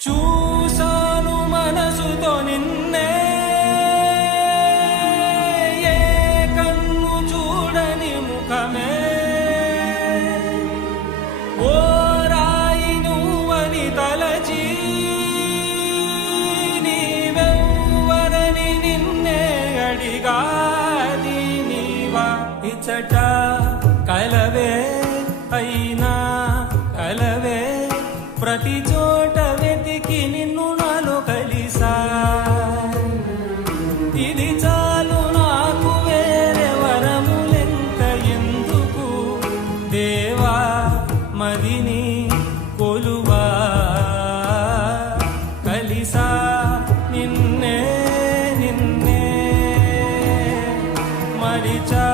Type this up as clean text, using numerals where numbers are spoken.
చూసాను మనసుతో నిన్నే ఏ కన్ను చూడని ముఖమే ఓ రాయి నువ్వని తలచి నీవెవ్వరని నిన్నే అడిగాది నీవా ఇచ్చట కలవే అయినా కలవే ప్రతి చోట వెతికి నిన్ను నాలో కలిసా ఇది చాలు నాకు వేరే వరములెంత ఎందుకు దేవా మదిని కొలువా కలిసా నిన్నే నిన్నే మరిచా